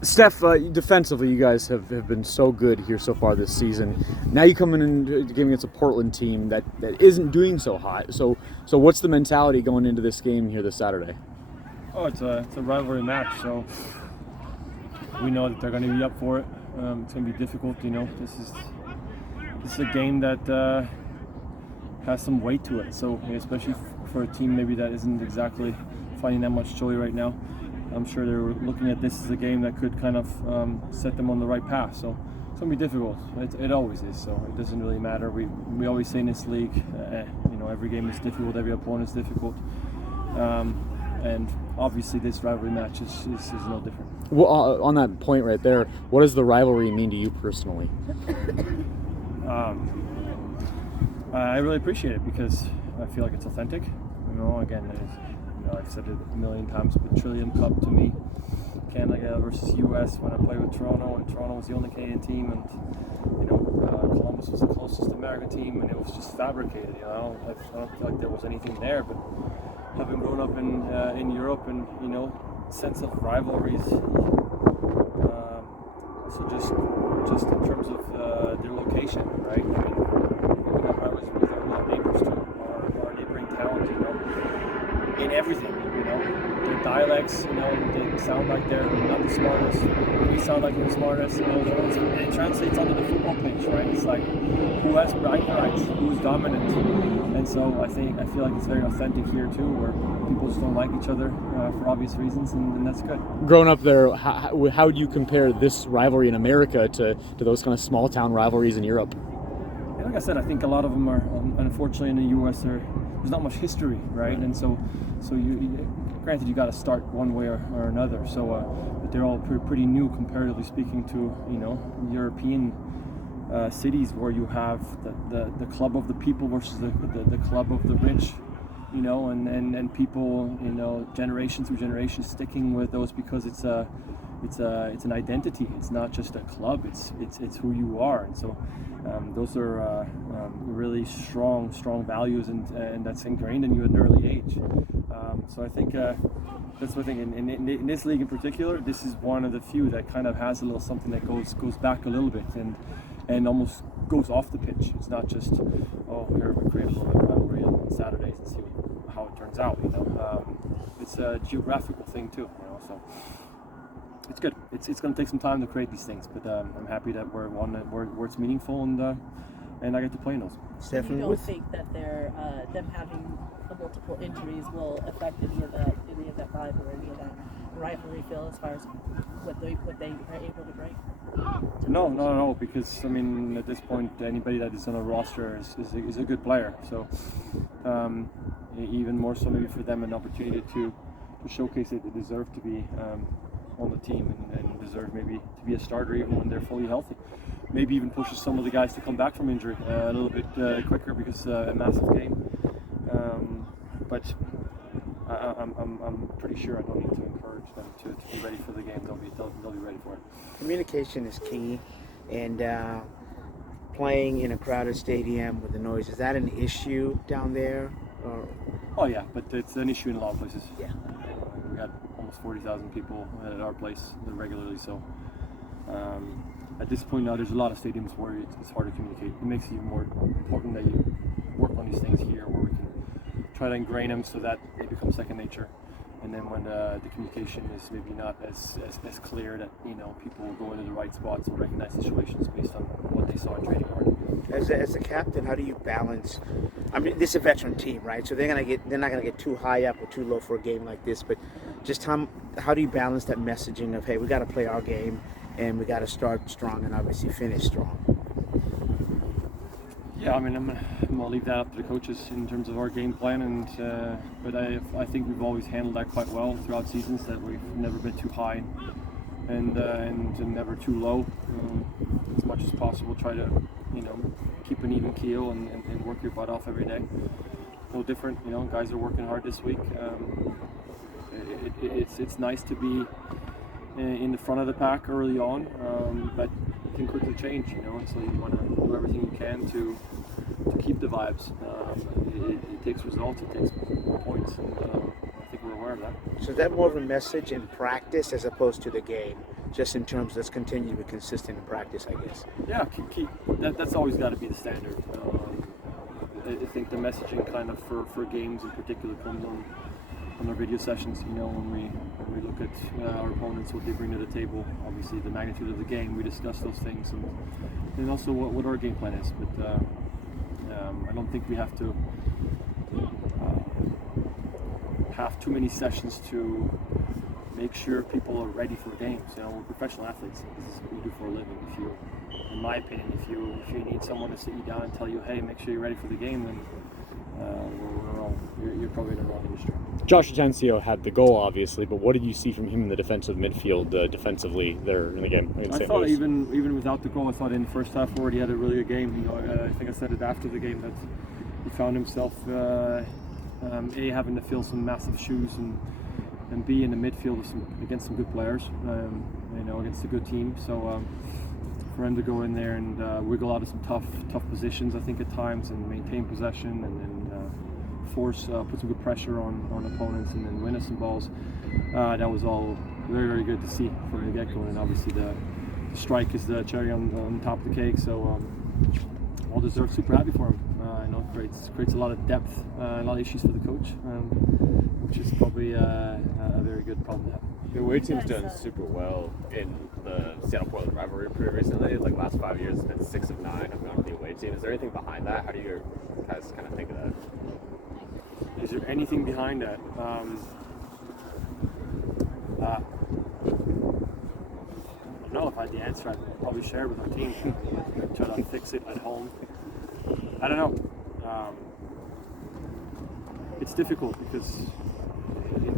Steph, defensively, you guys have been so good here so far this season. Now you come in and game against a Portland team that isn't doing so hot. So what's the mentality going into this game here this Saturday? Oh, it's a rivalry match, so we know that they're going to be up for it. It's going to be difficult, This is a game that has some weight to it. So especially for a team maybe that isn't exactly finding that much joy right now, I'm sure they're looking at this as a game that could kind of set them on the right path. So it's going to be difficult. It always is. So it doesn't really matter. We always say in this league, every game is difficult, every opponent is difficult. And obviously this rivalry match is no different. Well, on that point right there, what does the rivalry mean to you personally? I really appreciate it because I feel like it's authentic. Again, I've said it a million times, but Trillium Cup to me, Canada versus US when I played with Toronto, and Toronto was the only Canadian team, and Columbus was the closest American team, and it was just fabricated. I don't feel like there was anything there, but having grown up in Europe and sense of rivalries, so just in terms of their location, right? I was with our neighbors too, our neighboring towns, in everything, their dialects, they sound like they're not the smartest. We sound like we're the smartest, it translates onto the football pitch, right? It's like who has bragging rights, who's dominant, and so I feel like it's very authentic here too, where people just don't like each other for obvious reasons, and that's good. Growing up there, how do you compare this rivalry in America to those kind of small town rivalries in Europe? Yeah, like I said, I think a lot of them are, unfortunately in the US, there's not much history, right? And so granted, you got to start one way or another. So, but they're all pretty new, comparatively speaking, to European cities where you have the club of the people versus the club of the rich, and people, generation through generation sticking with those because it's an identity. It's not just a club. It's who you are, and so those are really strong values, and that's ingrained in you at an early age. So I think that's the thing. In this league in particular, this is one of the few that kind of has a little something that goes back a little bit and almost goes off the pitch. It's not just here we create a little bit of rivalry on Saturdays and see how it turns out. It's a geographical thing too. So. It's good. It's going to take some time to create these things, but I'm happy that we're one where it's meaningful and I get to play in those. Stefan, you don't think that them having multiple injuries will affect any of that vibe or any of that rivalry feel as far as what they are able to bring? No, not at all. Because at this point, anybody that is on a roster is a good player. So even more so, maybe for them, an opportunity to showcase that they deserve to be on the team and deserve maybe to be a starter even when they're fully healthy. Maybe even pushes some of the guys to come back from injury a little bit quicker because a massive game. But I'm pretty sure I don't need to encourage them to be ready for the game. They'll be ready for it. Communication is key, and playing in a crowded stadium with the noise, is that an issue down there? Oh yeah, but it's an issue in a lot of places. Yeah. We got almost 40,000 people at our place regularly, so at this point now there's a lot of stadiums where it's hard to communicate. It makes it even more important that you work on these things here where we can try to ingrain them so that they become second nature. And then when the communication is maybe not as clear, that people will go into the right spots and recognize situations based on what they saw in training hard. As a captain, how do you balance? This is a veteran team, right? So they're not gonna get too high up or too low for a game like this. But just how do you balance that messaging of, hey, we got to play our game and we got to start strong and obviously finish strong? Yeah, I'm gonna leave that up to the coaches in terms of our game plan, and but I think we've always handled that quite well throughout seasons. That we've never been too high and never too low. As much as possible, try to keep an even keel and work your butt off every day. No different, guys are working hard this week. It's nice to be in the front of the pack early on, but it can quickly change, and so you want to do everything you can to keep the vibes. It takes results, it takes points, and I think we're aware of that. So is that more of a message in practice as opposed to the game? Just in terms of let's continue to be consistent in practice, I guess. Yeah, that's always got to be the standard. I think the messaging kind of for games in particular comes on our video sessions. You know, when we look at our opponents, what they bring to the table. Obviously, the magnitude of the game, we discuss those things, and also what our game plan is. But I don't think we have to have too many sessions to make sure people are ready for games. You know, we're professional athletes. This is what we do for a living. In my opinion, if you need someone to sit you down and tell you, hey, make sure you're ready for the game, then you're probably in the wrong industry. Josh Atencio had the goal, obviously, but what did you see from him in the defensive midfield, defensively there in the game? I thought even without the goal, I thought in the first half already had a really good game. You know, I think I said it after the game that he found himself A, having to fill some massive shoes, and B, in the midfield against some good players, you know, against a good team. So for him to go in there and wiggle out of some tough positions, I think at times, and maintain possession and put some good pressure on opponents and then win us some balls, that was all very, very good to see from the get-go. And obviously the strike is the cherry on top of the cake. So all deserved. Super happy for him. I know it creates a lot of depth, a lot of issues for the coach, which is probably a very good problem to have. The away team's done super well in the Seattle-Portland rivalry pretty recently. Like last 5 years, it's been 6 of 9 have gone to the away team. Is there anything behind that? How do you guys kind of think of that? Is there anything behind that? I don't know. If I had the answer, I'd probably share it with our team. Try to fix it at home. I don't know. It's difficult because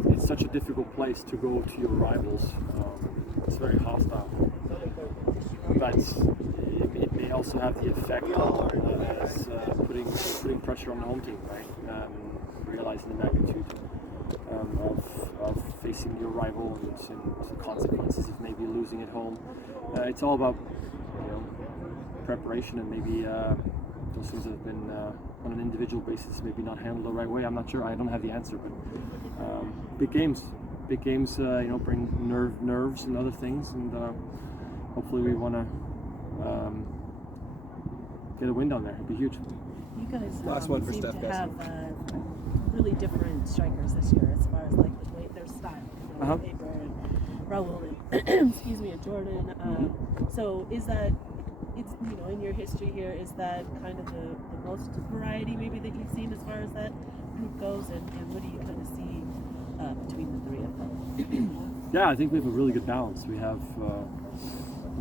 it's such a difficult place to go to your rivals. It's very hostile, but it may also have the effect as putting pressure on the home team, right? Realizing the magnitude of facing your rival and the consequences of maybe losing at home. It's all about, you know, preparation and maybe those things that have been on an individual basis maybe not handled the right way. I'm not sure. I don't have the answer, but big games, you know, bring nerves and other things, and hopefully we want to get a win down there. It'd be huge. You guys Last one for seem Steph, to guys. have really different strikers this year as far as like the way their style. You know, Faber and Raul and excuse me, and Jordan. So is that, it's, you know, in your history here, is that kind of the most variety maybe that you've seen as far as that group goes, and what do you kind of see between the three of them? Yeah, I think we have a really good balance. We have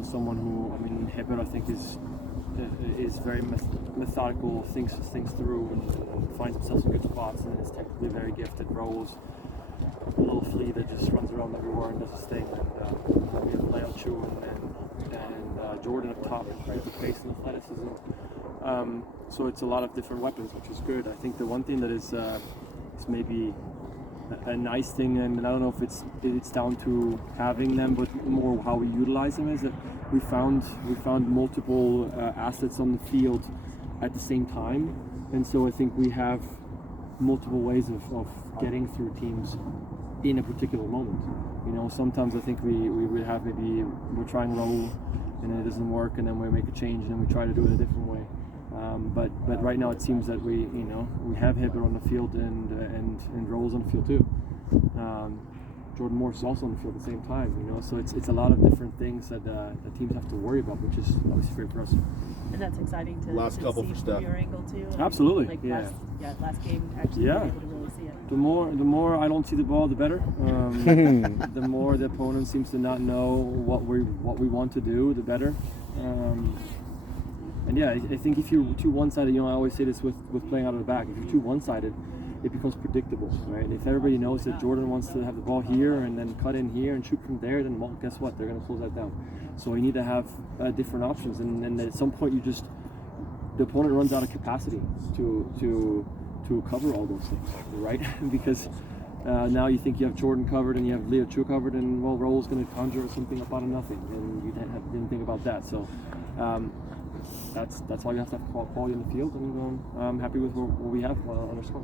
someone who, I mean, Heber, I think is very methodical, thinks through, and finds himself in good spots, and is technically very gifted. Raul's a little flea that just runs around everywhere and does his thing. And we have Leo Chu and Jordan up top with the pace and athleticism. So it's a lot of different weapons, which is good. I think the one thing that is maybe a nice thing, and I don't know if it's down to having them, but more how we utilize them, is that we found multiple assets on the field at the same time, and so I think we have multiple ways of getting through teams in a particular moment. You know, sometimes I think we would have, maybe we're trying Raul and it doesn't work, and then we make a change and then we try to do it a different way. But right now it seems that we have Heber on the field and Raul's on the field too. Jordan Morris is also on the field at the same time, you know, so it's a lot of different things that teams have to worry about, which is obviously very for us. And that's exciting to Last couple see for from Steph. your angle too. Absolutely, Like yeah. last game actually Yeah. being able to really see it. The more I don't see the ball, the better. The more the opponent seems to not know what we want to do, the better. And yeah, I think if you're too one-sided, you know, I always say this with playing out of the back. If you're too one-sided, it becomes predictable, right? If everybody knows that Jordan wants to have the ball here and then cut in here and shoot from there, then well, guess what? They're going to close that down. So you need to have different options, and at some point, the opponent runs out of capacity to cover all those things, right? Because now you think you have Jordan covered and you have Leo Chu covered, and well, Raul's going to conjure something up out of nothing, and you didn't think about that. So that's why you have to have quality in the field, and I'm happy with what we have on our score.